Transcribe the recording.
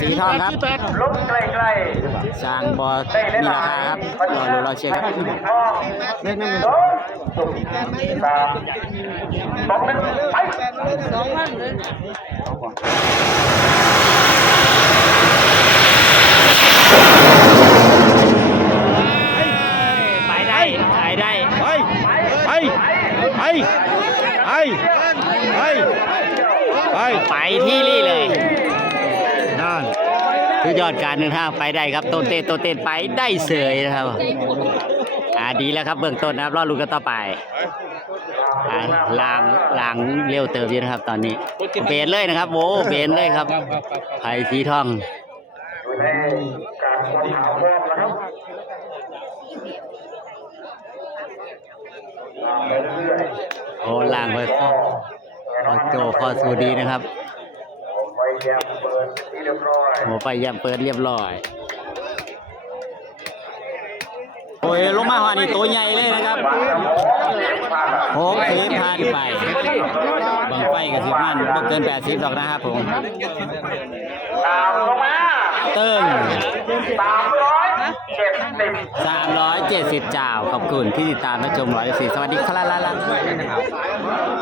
สีทองครับลบใกล้สร้างบอมีราคาครับรอดูรอเช็คครับสีทองหนึ่งสองสามสองหนึ่งไปไปได้ไปได้ไปไปไปไปไปไปที่นี่เลยนั่น คือยอดการเดินทางไปได้ครับโตนเต้นโตนเต้นไปได้เสยนะครับอ่าดีแล้วครับเบื้องต้นนะครับรอลุ้นกันต่อไปอ่าลางลางเร็วเติมอยู่นะครับ ตอนนี้เบนเลยนะครับโว้เบนเลยครับไผ่สีทองอยู่ในการค้นหาพร้อมแล้วครับโอ้ลางไปพ่อพอโจพอสูดีนะครับ ๆไปแยมเปิดที่เรียบร้อยไปยังเปิดเรียบร้อย โอ้ยลงมาหอนี่ตัวใหญ่เลยนะครับหกสิบพันไปบางไฟกับสิบมันบ่เกินแปดสิบดอกนะครับผมตามลงมาเติ้งสามร้อยเจ็ดสิบสามร้อยเจ็ดสิบจ้าวขอบคุณที่ติดตามและชมร้อยสี่สวัสดีครับ